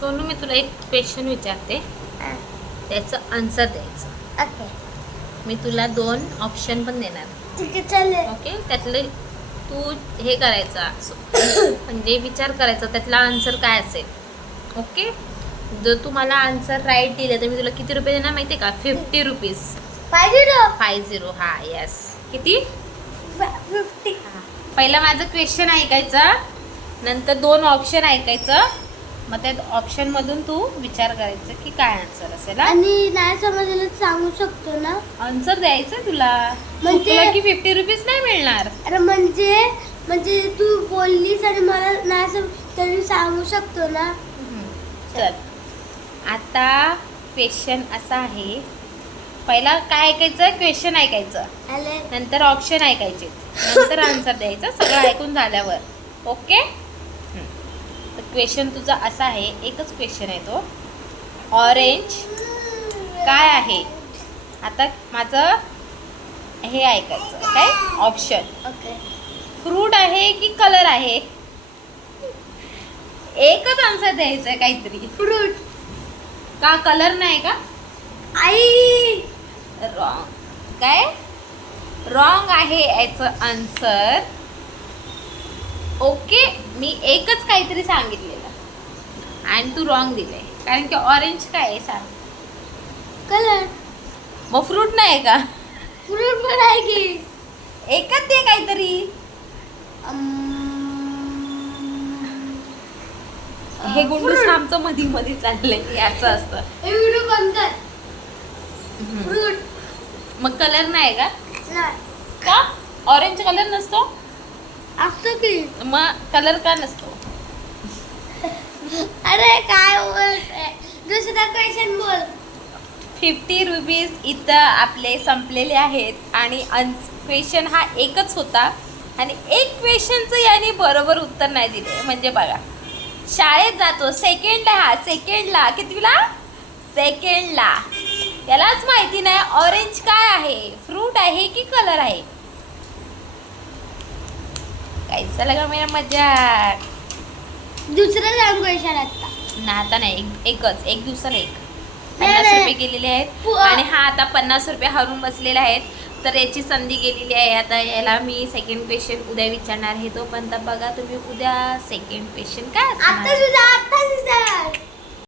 सोनू मी तुला एक क्वेश्चन विचारते. त्याचं आन्सर द्यायचं. ओके मी तुला दोन ऑप्शन पण देणार. ठीक आहे चालेल. ओके त्यातले तू हे करायचं म्हणजे विचार करायचा त्यातला आन्सर काय असेल? ओके जर तू मला आन्सर राईट दिलं तर मी तुला किती रुपये देणार माहिती आहे का? फिफ्टी रुपीज पाहिजे ना फाय झिरो हा येस किती? फिफ्टी पहिला माझं क्वेश्चन ऐकायचं. नंतर दोन ऑप्शन ऐकायचं. मग त्या ऑप्शनमधून तू विचार करायचं की काय आन्सर असेल हा? आणि नाही समजलं तर सांगू शकतो ना. आन्सर द्यायचं तुला? म्हणजे- चुकलं की फिफ्टी रुपीज नाही मिळणार? अरे म्हणजे म्हणजे तू बोललीस आणि मला नाही सम तरी सांगू शकतो ना. चल. आता क्वेश्चन असा आहे. पहिला काय ऐकायचं? क्वेश्चन ऐकायचं. आले. नंतर ऑप्शन ऐकायचे. नंतर आन्सर द्यायचं. सगळं ऐकून झाल्यावर. ओके. तर क्वेश्चन तुझा असा आहे एकच क्वेश्चन आहे तो. ऑरेंज काय आहे? आता माझं हे ऐकायचं काय? ऑप्शन ओके फ्रूट आहे की कलर आहे? एकच आन्सर द्यायचं आहे काहीतरी. फ्रूट का कलर नाही का? आई! रॉंग काय? रॉंग आहे याचं आन्सर ओके मी एकच काहीतरी सांगितलेलं. आणि तू रॉंग दिलंय. कारण की ऑरेंज काय आहे सांग. कलर मग फ्रूट नाही का? फ्रूट पण आहे की. एकच दे काहीतरी. हे गुंडूस आमचं मधी मधी चाललंय. याचं असतं. व्हिडिओ बंद कर. फ्रूट मग कलर नाही का? नाही. का? ऑरेंज कलर नसतो? असतो की? मग कलर का नसतो. अरे काय बोलते दुसरा क्वेश्चन बोल. फिफ्टी रुपीज इथं आपले संपलेले आहेत आणि क्वेश्चन हा एकच होता. आणि एक क्वेश्चनचं याने बरोबर उत्तर नाही दिले. म्हणजे बघा शाळेत जातो सेकंडला हा सेकंडला कितवीला? सेकंडला यालाच माहिती नाही ऑरेंज काय आहे? फ्रूट आहे की कलर आहे? कैसा लगा मेरा मजाक दुसरं सांग क्वेश्चन आता ना आता नाही एक- एकच एक दिवसाला एक. पन्नास नाही. रुपये गेलेले आहेत. पु- आणि हा आता पन्नास रुपये हरून बसलेला आहेत तर याची संधी गेलेली आहे. आता याला मी सेकंड क्वेश्चन उद्या विचारणार आहे तोपर्यंत बघा तुम्ही उद्या सेकंड क्वेश्चन काय आता? तुझा आता विचार.